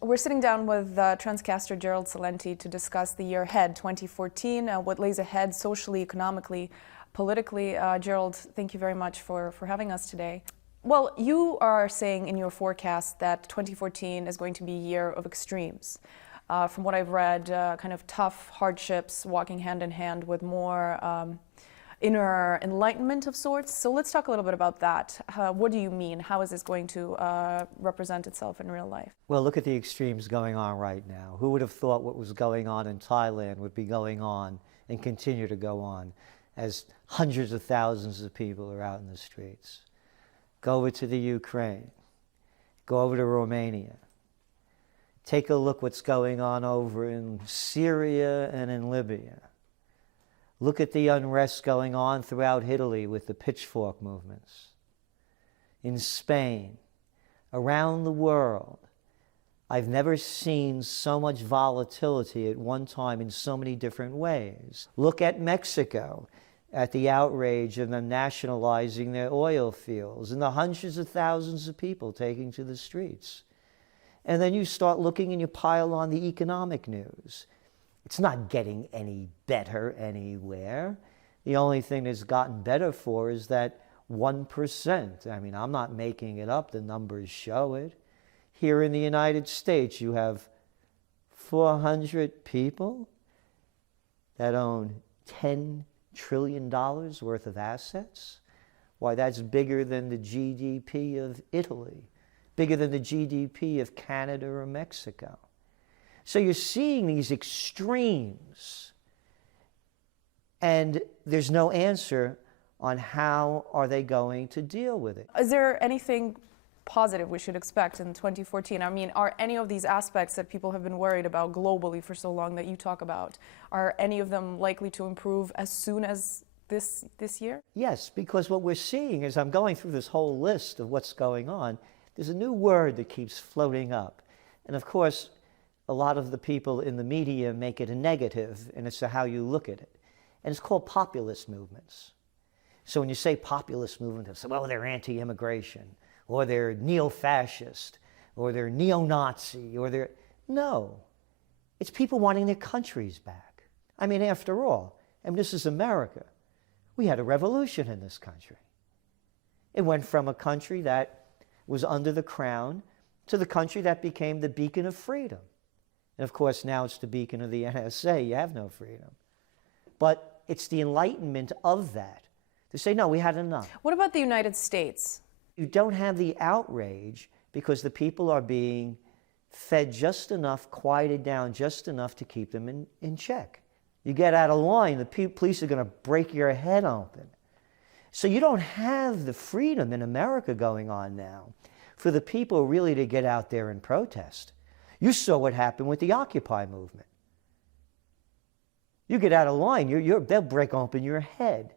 We're sitting down with transcaster Gerald Celente to discuss the year ahead, 2014, what lays ahead socially, economically, politically. Gerald, thank you very much for having us today. Well, you are saying in your forecast that 2014 is going to be a year of extremes. From what I've read, kind of tough hardships walking hand in hand with more inner enlightenment of sorts. So let's talk a little bit about that. What do you mean? How is this going to represent itself in real life? Well, look at the extremes going on right now. Who would have thought what was going on in Thailand would be going on and continue to go on as hundreds of thousands of people are out in the streets? Go over to the Ukraine. Go over to Romania. Take a look what's going on over in Syria and in Libya. Look at the unrest going on throughout Italy with the pitchfork movements. In Spain, around the world, I've never seen so much volatility at one time in so many different ways. Look at Mexico, at the outrage of them nationalizing their oil fields and the hundreds of thousands of people taking to the streets. And then you start looking and you pile on the economic news. It's not getting any better anywhere. The only thing that's gotten better for is that 1%. I mean, I'm not making it up. The numbers show it. Here in the United States, you have 400 people that own $10 trillion worth of assets. Why, that's bigger than the GDP of Italy, bigger than the GDP of Canada or Mexico. So you're seeing these extremes, and there's no answer on how are they going to deal with it. Is there anything positive we should expect in 2014? I mean, are any of these aspects that people have been worried about globally for so long that you talk about, are any of them likely to improve as soon as this year? Yes, because what we're seeing is, I'm going through this whole list of what's going on, there's a new word that keeps floating up. And of course, a lot of the people in the media make it a negative, and it's how you look at it. And it's called populist movements. So when you say populist movement, they'll say, well, they're anti-immigration, or they're neo-fascist, or they're neo-Nazi, or they're... No. It's people wanting their countries back. I mean, after all, and this is America, we had a revolution in this country. It went from a country that was under the crown to the country that became the beacon of freedom. And of course, now it's the beacon of the NSA. You have no freedom. But it's the enlightenment of that to say, no, we had enough. What about the United States? You don't have the outrage because the people are being fed just enough, quieted down just enough to keep them in check. You get out of line, the police are going to break your head open. So you don't have the freedom in America going on now for the people really to get out there and protest. You saw what happened with the Occupy movement. You get out of line, they'll break open your head.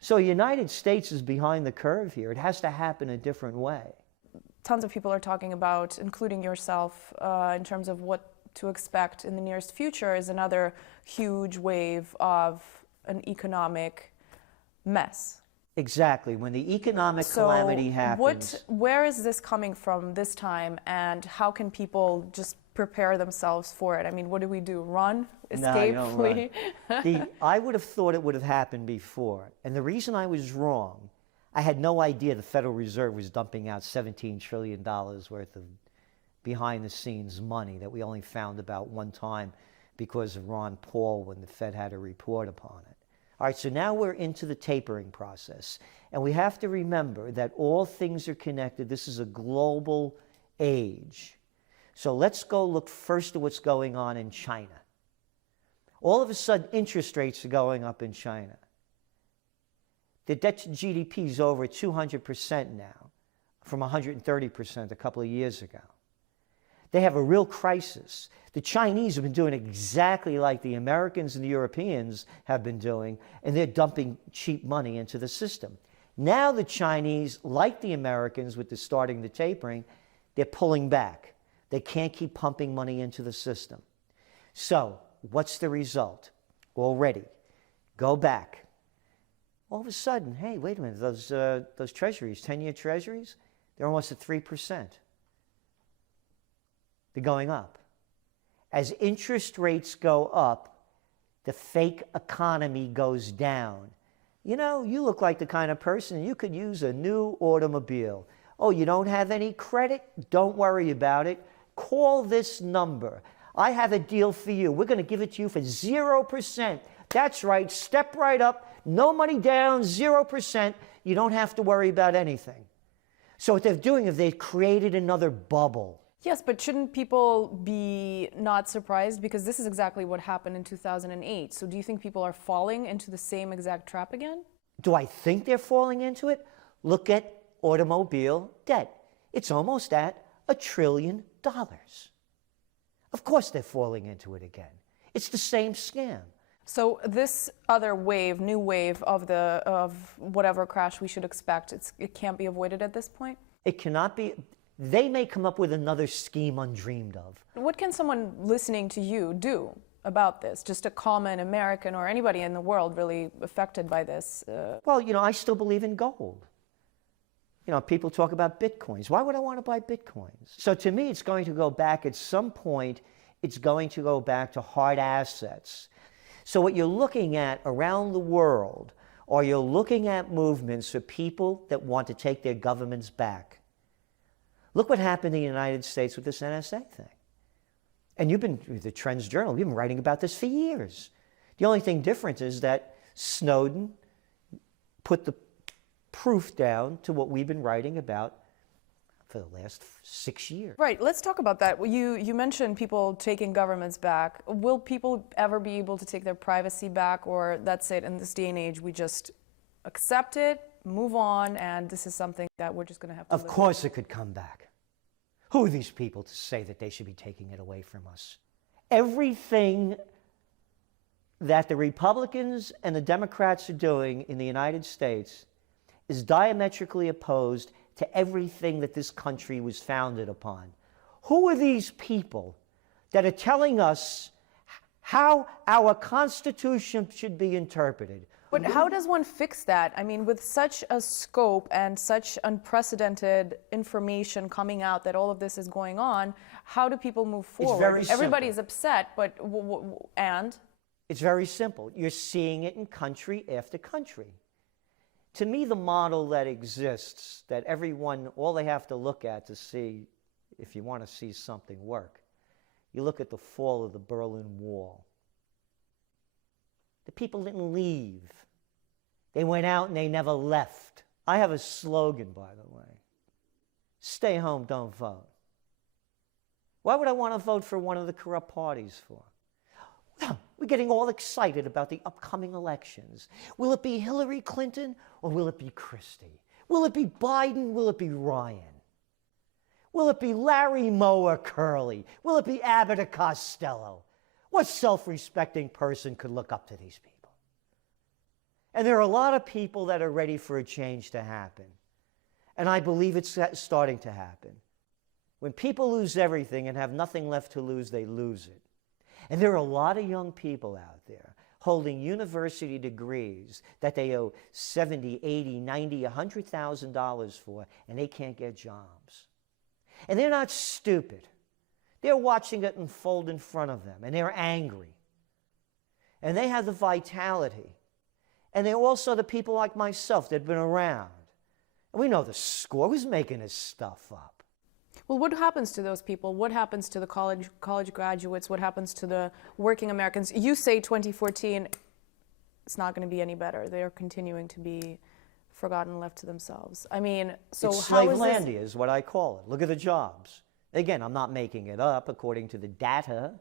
So the United States is behind the curve here. It has to happen a different way. Tons of people are talking about, including yourself, in terms of what to expect in the nearest future is another huge wave of an economic mess. Exactly. When the economic calamity happens... Where is this coming from this time, and how can people just prepare themselves for it? I mean, what do we do? Run? Escape? No, flee? I would have thought it would have happened before. And the reason I was wrong, I had no idea the Federal Reserve was dumping out $17 trillion worth of behind-the-scenes money that we only found about one time because of Ron Paul when the Fed had a report upon it. All right, so now we're into the tapering process. And we have to remember that all things are connected. This is a global age. So let's go look first at what's going on in China. All of a sudden, interest rates are going up in China. The debt to GDP is over 200% now, from 130% a couple of years ago. They have a real crisis. The Chinese have been doing exactly like the Americans and the Europeans have been doing, and they're dumping cheap money into the system. Now the Chinese, like the Americans with the starting the tapering, they're pulling back. They can't keep pumping money into the system. So what's the result? Already, go back. All of a sudden, hey, wait a minute, those treasuries, 10-year treasuries, they're almost at 3%. They're going up. As interest rates go up, the fake economy goes down. You know, you look like the kind of person, you could use a new automobile. Oh, you don't have any credit? Don't worry about it. Call this number. I have a deal for you. We're going to give it to you for 0%. That's right. Step right up. No money down, 0%. You don't have to worry about anything. So what they're doing is they've created another bubble. Yes, but shouldn't people be not surprised? Because this is exactly what happened in 2008. So do you think people are falling into the same exact trap again? Do I think they're falling into it? Look at automobile debt. It's almost at $1 trillion. Of course they're falling into it again. It's the same scam. So this other wave, new wave of whatever crash we should expect, it can't be avoided at this point? It cannot be. They may come up with another scheme undreamed of. What can someone listening to you do about this? Just a common American or anybody in the world really affected by this? Well, you know, I still believe in gold. You know, people talk about bitcoins. Why would I want to buy bitcoins? So to me, it's going to go back at some point, it's going to go back to hard assets. So what you're looking at around the world, or you're looking at movements for people that want to take their governments back. Look what happened in the United States with this NSA thing. And you've been, the Trends Journal, you've been writing about this for years. The only thing different is that Snowden put the proof down to what we've been writing about for the last 6 years. Right, let's talk about that. You mentioned people taking governments back. Will people ever be able to take their privacy back, or that's it, in this day and age, we just accept it, move on, and this is something that we're just going to have to live with? Of course it could come back. Who are these people to say that they should be taking it away from us? Everything that the Republicans and the Democrats are doing in the United States is diametrically opposed to everything that this country was founded upon. Who are these people that are telling us how our Constitution should be interpreted? But how does one fix that? I mean, with such a scope and such unprecedented information coming out that all of this is going on, how do people move forward? It's very simple. Everybody's upset, but and? It's very simple. You're seeing it in country after country. To me, the model that exists, that everyone, all they have to look at to see, if you want to see something work, you look at the fall of the Berlin Wall. The people didn't leave. They went out and they never left. I have a slogan, by the way. Stay home, don't vote. Why would I want to vote for one of the corrupt parties for? Well, we're getting all excited about the upcoming elections. Will it be Hillary Clinton or will it be Christie? Will it be Biden? Will it be Ryan? Will it be Larry, Moe, or Curley? Will it be Abbott or Costello? What self-respecting person could look up to these people? And there are a lot of people that are ready for a change to happen. And I believe it's starting to happen. When people lose everything and have nothing left to lose, they lose it. And there are a lot of young people out there holding university degrees that they owe $70, $80, $90, $100,000 for, and they can't get jobs. And they're not stupid. They're watching it unfold in front of them, and they're angry. And they have the vitality. And they're also the people like myself that have been around. And we know the score. Who's making this stuff up? Well, what happens to those people? What happens to the college graduates? What happens to the working Americans? You say 2014, it's not going to be any better. They are continuing to be forgotten, left to themselves. I mean, so it's how is Slavelandia is what I call it. Look at the jobs. Again, I'm not making it up. According to the data,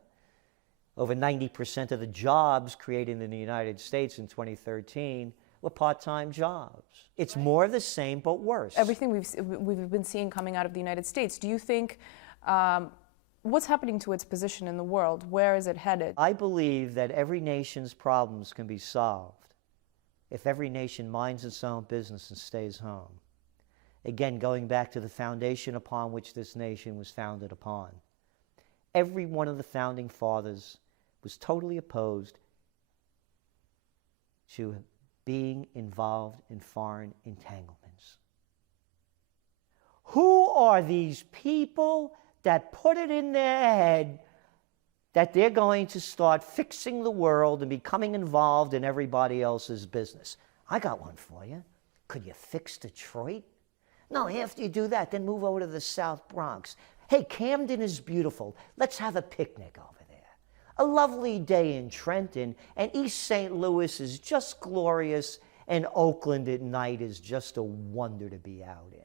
over 90% of the jobs created in the United States in 2013 were part-time jobs. It's more of the same, but worse. Everything we've been seeing coming out of the United States, do you think, what's happening to its position in the world? Where is it headed? I believe that every nation's problems can be solved if every nation minds its own business and stays home. Again, going back to the foundation upon which this nation was founded upon. Every one of the founding fathers was totally opposed to being involved in foreign entanglements. Who are these people that put it in their head that they're going to start fixing the world and becoming involved in everybody else's business. I got one for you. Could you fix Detroit? No, after you do that, then move over to the South Bronx. Hey, Camden is beautiful. Let's have a picnic over there. A lovely day in Trenton, and East St. Louis is just glorious, and Oakland at night is just a wonder to be out in.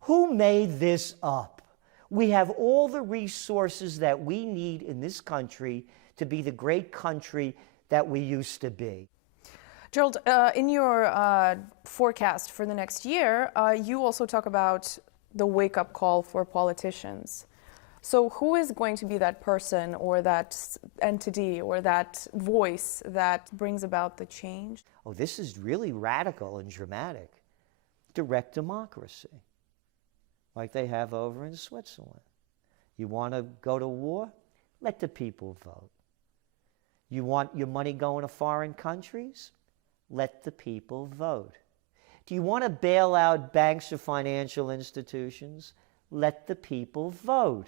Who made this up? We have all the resources that we need in this country to be the great country that we used to be. Gerald, in your forecast for the next year, you also talk about the wake-up call for politicians. So who is going to be that person or that entity or that voice that brings about the change? Oh, this is really radical and dramatic. Direct democracy, like they have over in Switzerland. You want to go to war? Let the people vote. You want your money going to foreign countries? Let the people vote. Do you want to bail out banks or financial institutions? Let the people vote.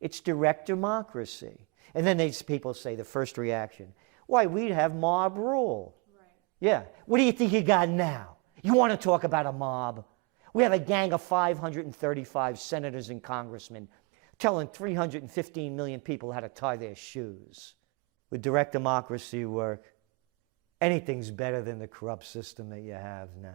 It's direct democracy. And then people say, the first reaction, why, we'd have mob rule. Right. Yeah. What do you think you got now? You want to talk about a mob? We have a gang of 535 senators and congressmen telling 315 million people how to tie their shoes. Would direct democracy work? Anything's better than the corrupt system that you have now.